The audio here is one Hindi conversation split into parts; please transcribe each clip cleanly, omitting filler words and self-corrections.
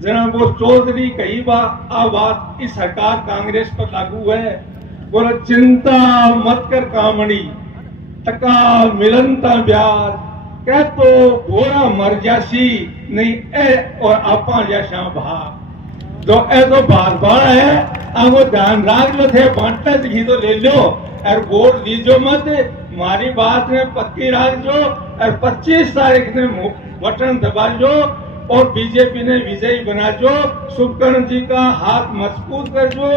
जनाब वो चौधरी कई बार बात इस सरकार कांग्रेस पर लागू है। बोला चिंता मत कर कामणी टका मिलनता ब्याज कह तो घोड़ा मर जासी नहीं ए और आपा जैसा भाग जो ए तो बात बड़ा है अब वो ध्यान राख लो थे बांटना दिखी तो ले लो और वोट दीजो मत मारी बात में पक्की राख जो और 25 तारीख ने बटन दबा जो और बीजेपी ने विजयी बना जो सुखकर्ण जी का हाथ मजबूत कर जो।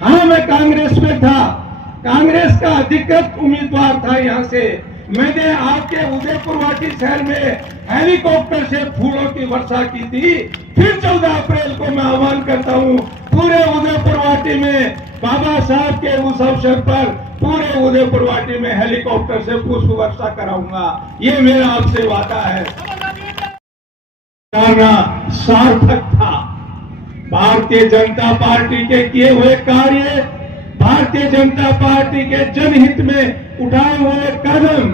हाँ मैं कांग्रेस में था, कांग्रेस का अधिकृत उम्मीदवार था। यहाँ से मैंने आपके उदयपुर वाटी शहर में हेलीकॉप्टर से फूलों की वर्षा की थी। फिर 14 अप्रैल को मैं आह्वान करता हूँ पूरे उदयपुर वाटी में बाबा साहब के उस अवसर पर पूरे उदयपुर वाटी में हेलीकॉप्टर से पुष्प वर्षा कराऊंगा। ये मेरा आपसे वादा है। सार्थक था भारतीय जनता पार्टी के किए हुए कार्य, भारतीय जनता पार्टी के जनहित में उठाए हुए कदम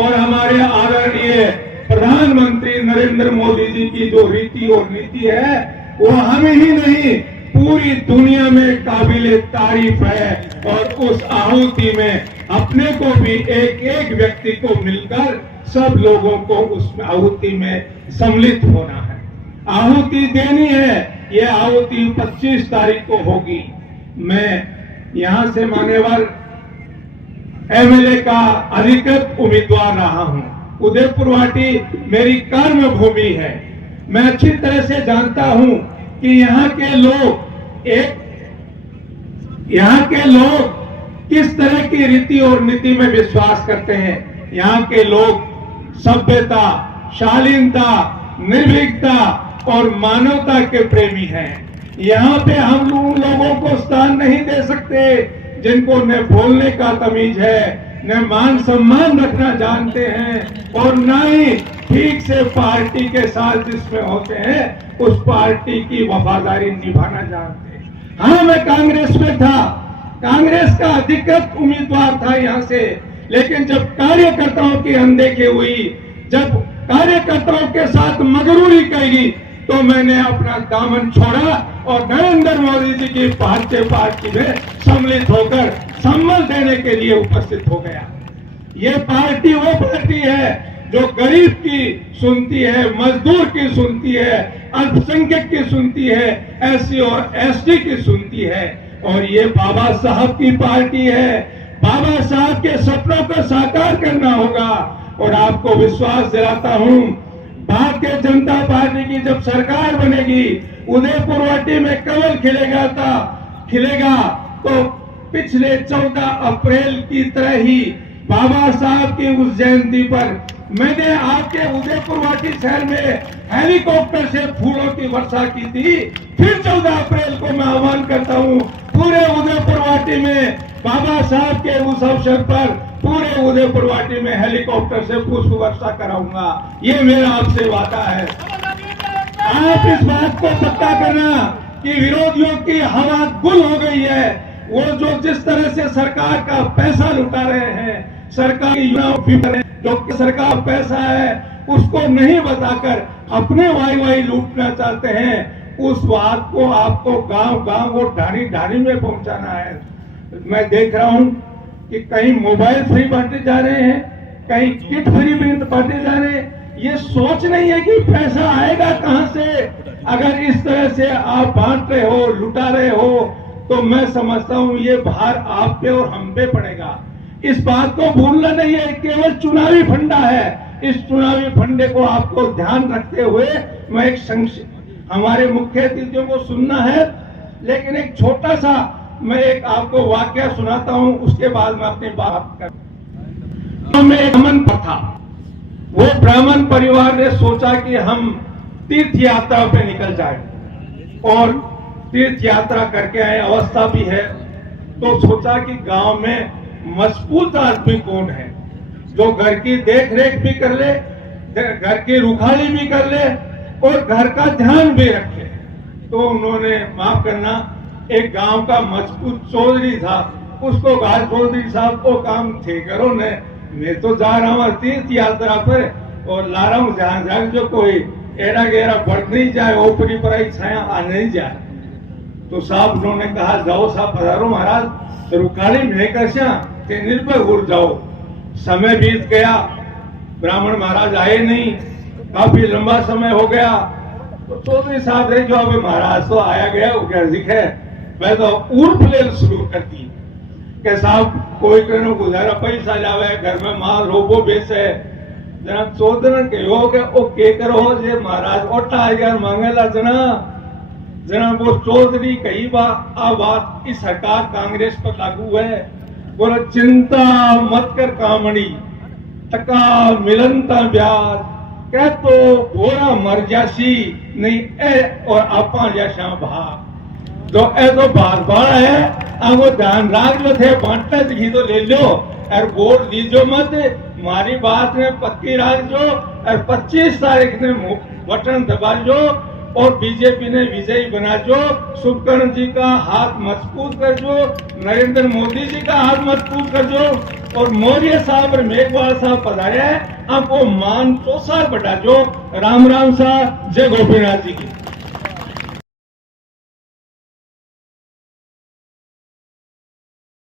और हमारे आदरणीय प्रधानमंत्री नरेंद्र मोदी जी की जो रीति और नीति है वो हमें ही नहीं पूरी दुनिया में काबिले तारीफ है। और उस आहुति में अपने को भी एक एक व्यक्ति को मिलकर सब लोगों को उस आहुति में सम्मिलित होना है, आहुति देनी है। ये आहुति 25 तारीख को होगी। मैं यहां से मान्यवर एमएलए का अधिकृत उम्मीदवार रहा हूं। उदयपुर वाटी मेरी कर्म भूमि है। मैं अच्छी तरह से जानता हूं कि यहाँ के लोग किस तरह की रीति और नीति में विश्वास करते हैं। यहाँ के लोग सभ्यता, शालीनता, निर्भीकता और मानवता के प्रेमी हैं। यहाँ पे हम लोगों को स्थान नहीं दे सकते जिनको न बोलने का तमीज है, न मान सम्मान रखना जानते हैं और न ही ठीक से पार्टी के साथ जिसमें होते हैं उस पार्टी की वफादारी निभाना जानते हैं। हाँ मैं कांग्रेस में था, कांग्रेस का अधिकृत उम्मीदवार था यहाँ से, लेकिन जब कार्यकर्ताओं की अनदेखी हुई, जब कार्यकर्ताओं के साथ मगरूरी करी तो मैंने अपना दामन छोड़ा और नरेंद्र मोदी जी की भारतीय पार्टी में सम्मिलित होकर सम्मान देने के लिए उपस्थित हो गया। ये पार्टी वो पार्टी है जो गरीब की सुनती है, मजदूर की सुनती है, अल्पसंख्यक की सुनती है, एससी और एसटी की सुनती है। और ये बाबा साहब की पार्टी है। बाबा साहब के सपनों को साकार करना होगा। और आपको विश्वास दिलाता हूं भारतीय जनता पार्टी की जब सरकार बनेगी उदयपुर वाटी में कमल खिलेगा तो पिछले 14 अप्रैल की तरह ही बाबा साहब की उस जयंती पर मैंने आपके उदयपुर वाटी शहर में हेलीकॉप्टर से फूलों की वर्षा की थी। फिर 14 अप्रैल को मैं आह्वान करता हूं पूरे उदयपुर वाटी में बाबा साहब के उस अवसर पर पूरे उदयपुर वाटी में हेलीकॉप्टर से पुष्प वर्षा कराऊंगा। ये मेरा आपसे वादा है। आप इस बात को पक्का करना कि विरोधियों की हवा गुल हो गई है। वो जो जिस तरह से सरकार का पैसा लुटा रहे हैं, सरकारी जो सरकार पैसा है उसको नहीं बताकर अपने वाई लूटना चाहते हैं, उस बात को आपको गांव गांव और ढाणी ढाणी में पहुंचाना है। मैं देख रहा हूं कि कहीं मोबाइल फ्री बांटे जा रहे हैं, कहीं किट फ्री बांटे जा रहे हैं। ये सोच नहीं है कि पैसा आएगा कहां से। अगर इस तरह से आप बांट रहे हो, लुटा रहे हो, तो मैं समझता हूं ये भार आप पे और हम पे पड़ेगा। इस बात को भूलना नहीं है, केवल चुनावी फंडा है। इस चुनावी फंडे को आपको ध्यान रखते हुए मैं एक हमारे मुख्य अतिथियों को सुनना है, लेकिन एक छोटा सा मैं एक आपको वाकया सुनाता हूं, उसके बाद मैं अपनी बात कर। मैं एक ब्राह्मण था। वो ब्राह्मण परिवार ने सोचा कि हम तीर्थ यात्रा पे निकल जाए और तीर्थ यात्रा करके आए, अवस्था भी है। तो सोचा कि गांव में मजबूत आदमी कौन है जो घर की देख रेख भी कर ले, घर की रुखाली भी कर ले और घर का ध्यान भी रखे। तो उन्होंने, माफ करना, एक गांव का मजबूत चौधरी था, उसको कहा चौधरी साहब को काम थे करो ने, मैं तो जा रहा हूँ तीर्थ यात्रा पर और ला रहा हूँ ध्यान जो कोई एड़ा गेरा बढ़ नहीं जाए, ऊपरी पर छाया आ नहीं जाए। तो साहब उन्होंने कहा जाओ साहब पधारो महाराज, रुकाली में कैसा ते निर्भय उड़ जाओ। समय बीत गया, ब्राह्मण महाराज आए नहीं, काफी लंबा समय हो गया। तो चौधरी साहब देखो अभी महाराज तो आया गया वो क्या दिखे, मैं तो उर्फ ले शुरू करती के साहब कोई कहनो गुजारा पैसा जावे, घर में माल रोबो बेचे। जना चौधरी कहो के ओ के करो जे महाराज ओटा हजार मांगेला जना वो चौधरी कई बार आ बात इस सरकार कांग्रेस पर लागू है। बोले चिंता मत कर कामड़ी, टका मिलनता ब्याज, कह तो भोरा मर जासी नहीं ए और आपा जैसा भाग। तो ए तो बार बार है, अब वो ध्यान राख लो थे बांटना दिखी तो ले लो और वोट दीजो मत, मारी बात में पक्की राख जो और 25 तारीख ने बटन दबा जो और बीजेपी ने विजयी बना जो। सुखकर्ण जी का हाथ मजबूत कर जो, नरेंद्र मोदी जी का हाथ मजबूत कर जो और मौर्य साहब और मेघवाल साहब पधारे, आपको मान चौसा बढ़ा जो। राम राम सा, जय गोपीनाथ जी की।